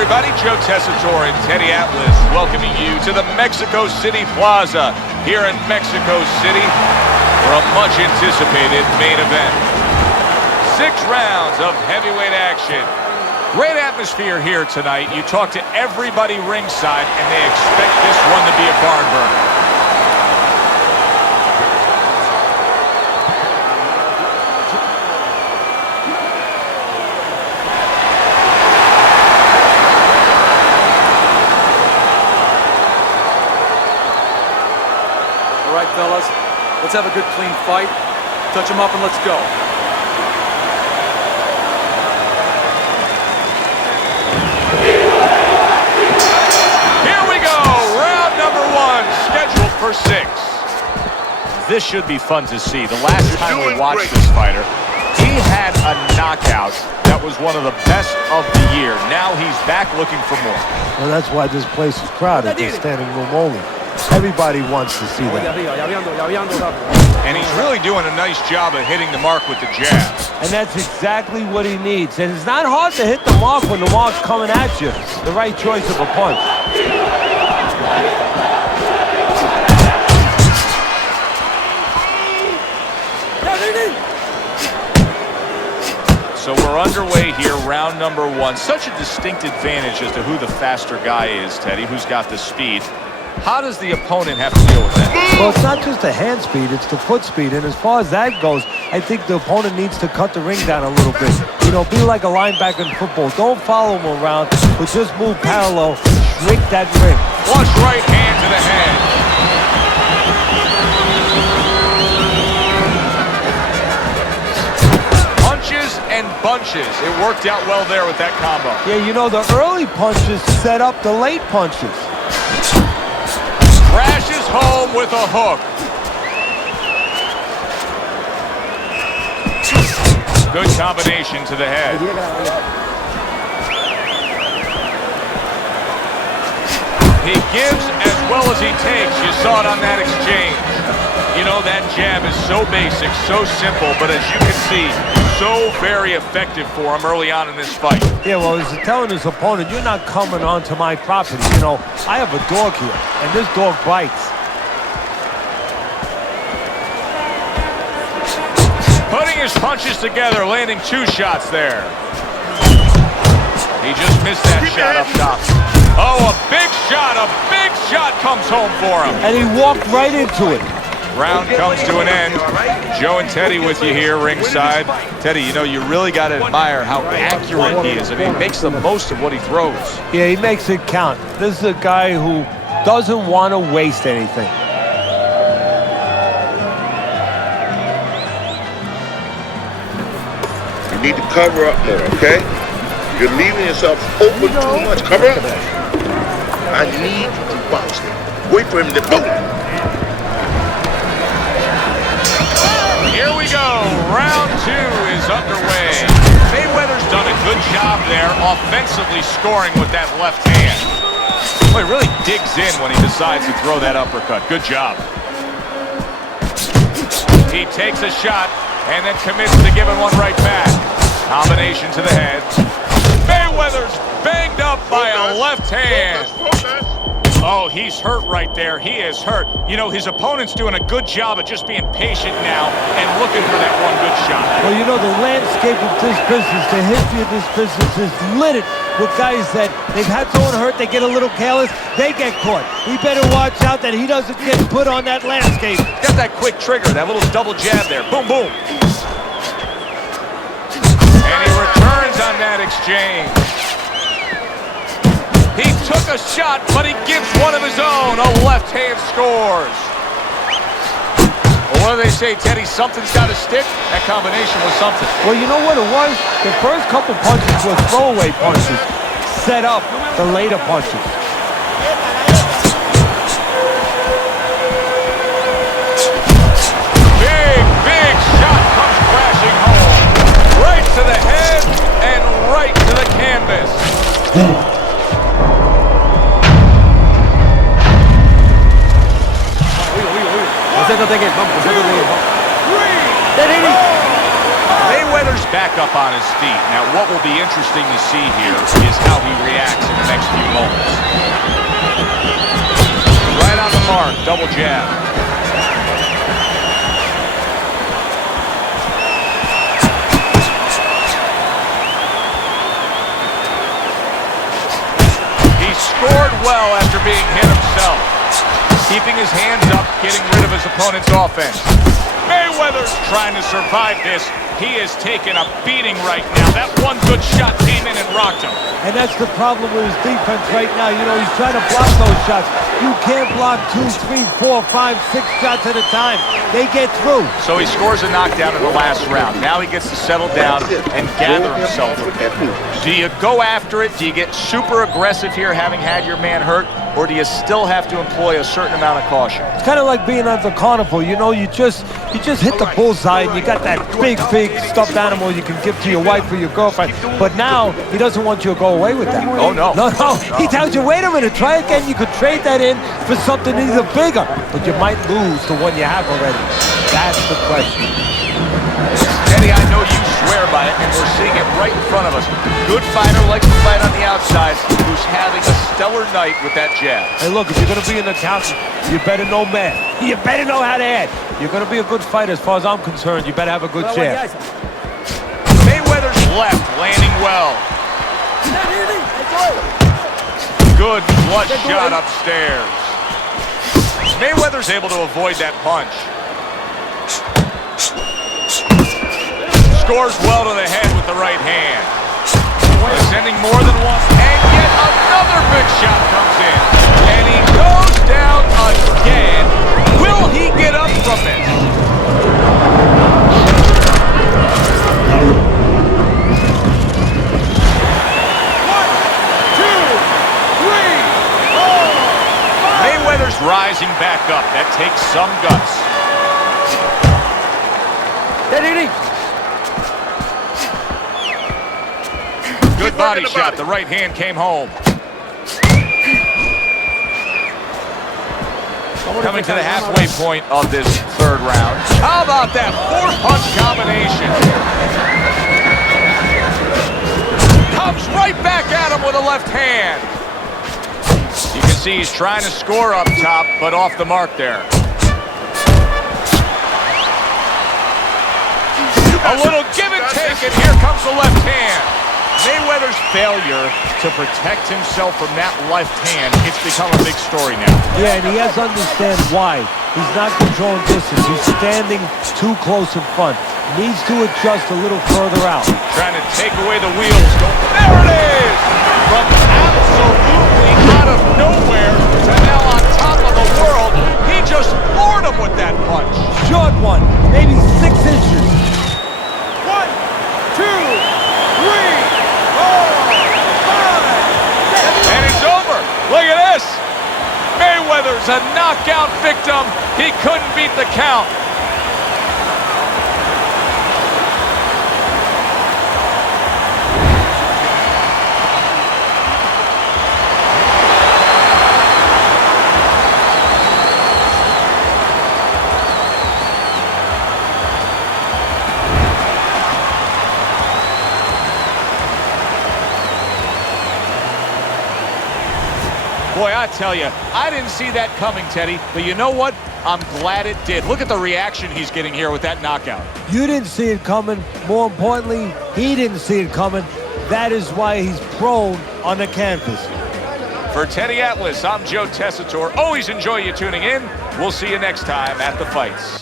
everybody. Joe Tessitore and Teddy Atlas welcoming you to the Mexico City Plaza here in Mexico City for a much-anticipated main event. 6 rounds of heavyweight action. Great atmosphere here tonight. You talk to everybody ringside, and they expect this one to be a barn burner. All right, fellas, let's have a good, clean fight. Touch them up and let's go. Here we go, round number 1, scheduled for 6. This should be fun to see. The last time we watched this fighter, he had a knockout that was one of the best of the year. Now he's back looking for more. Well, that's why this place is crowded. It's standing room only. Everybody wants to see that. And he's really doing a nice job of hitting the mark with the jab. And that's exactly what he needs. And it's not hard to hit the mark when the mark's coming at you. The right choice of a punch. So we're underway here, round number 1. Such a distinct advantage as to who the faster guy is, Teddy, who's got the speed. How does the opponent have to deal with that? Well, it's not just the hand speed, it's the foot speed. And as far as that goes, I think the opponent needs to cut the ring down a little bit. You know, be like a linebacker in football. Don't follow him around, but just move parallel, shrink that ring. Flush right hand to the head. Punches and bunches. It worked out well there with that combo. Yeah, you know, the early punches set up the late punches. Crashes home with a hook. Good combination to the head. He gives as well as he takes. You saw it on that exchange. You know, that jab is so basic, so simple, but as you can see, so very effective for him early on in this fight. Yeah, well, he's telling his opponent, you're not coming onto my property. You know, I have a dog here, and this dog bites. Putting his punches together, landing 2 shots there. He just missed that shot up top. Oh, a big shot comes home for him. And he walked right into it. Round comes to an end. Joe and Teddy with you here ringside. Teddy, you know, you really got to admire how accurate he is. I mean, he makes the most of what he throws. Yeah, he makes it count. This is a guy who doesn't want to waste anything. You need to cover up more, okay? You're leaving yourself open too much. Cover up. I need you to box him. Wait for him to boom. Here we go. Round 2 is underway. Mayweather's done a good job there offensively scoring with that left hand. Well, he really digs in when he decides to throw that uppercut. Good job. He takes a shot and then commits to giving one right back. Combination to the head. Mayweather's banged up by a left hand. Oh, he's hurt right there. He is hurt. You know, his opponent's doing a good job of just being patient now and looking for that one good shot. Well, you know, the landscape of this business, the history of this business is littered with guys that they've had someone hurt, they get a little careless, they get caught. He better watch out that he doesn't get put on that landscape. Got that quick trigger, that little double jab there. Boom, boom. And he returns on that exchange. He took a shot, but he gives one of his own. A left hand scores. Well, what do they say, Teddy? Something's got to stick. That combination was something. Well, you know what it was? The first couple punches were throwaway punches. Set up the later punches. Big shot comes crashing home. Right to the head and right to the canvas. Mayweather's back up on his feet. Now, what will be interesting to see here is how he reacts in the next few moments. Right on the mark, double jab. He scored well after being hit himself. Keeping his hands up, getting rid of his opponent's offense. Mayweather's trying to survive this. He is taking a beating right now. That one good shot came in and rocked him. And that's the problem with his defense right now. You know, he's trying to block those shots. You can't block 2, 3, 4, 5, 6 shots at a time. They get through. So he scores a knockdown in the last round. Now he gets to settle down and gather himself. Do you go after it? Do you get super aggressive here having had your man hurt? Or do you still have to employ a certain amount of caution? It's kind of like being at the carnival. You know, you just hit the bullseye and you got that big stuffed animal you can give to your wife or your girlfriend. But now he doesn't want you to go away with that. Oh, no. No. He tells you, wait a minute, try again. You could trade that in for something either bigger, but you might lose the one you have already. That's the question. Eddie, I know you swear by it, and we're seeing it right in front of us. Good fighter likes to fight on the outside, who's having a stellar night with that jab. Hey, look, if you're going to be an accountant, you better know math. You better know how to add. You're going to be a good fighter as far as I'm concerned. You better have a good jab. Mayweather's left, landing well. Good flush shot upstairs. Mayweather's able to avoid that punch. Scores well to the head with the right hand. Sending more than one, and yet another big shot comes in. And he goes down again. Will he get up from this? Mayweather's rising back up. That takes some guts. Good body shot. The right hand came home. Coming to the halfway point of this third round. How about that four-punch combination? Comes right back at him with a left hand. You can see he's trying to score up top, but off the mark there. A little give and take, and here comes the left hand. Mayweather's failure to protect himself from that left hand, it's become a big story now. Yeah, and he has to understand why. He's not controlling distance. He's standing too close in front. Needs to adjust a little further out. Trying to take away the wheels. There it is! From absolutely out of nowhere to now on top of the world, he just floored him with that punch. Short one, maybe 6 inches. 1, 2, 3, 4, 5, 6. And it's over. Look at this. Mayweather's a knockout victim. He couldn't beat the count. Boy, I tell you, I didn't see that coming, Teddy. But you know what? I'm glad it did. Look at the reaction he's getting here with that knockout. You didn't see it coming. More importantly, he didn't see it coming. That is why he's prone on the canvas. For Teddy Atlas, I'm Joe Tessitore. Always enjoy you tuning in. We'll see you next time at the fights.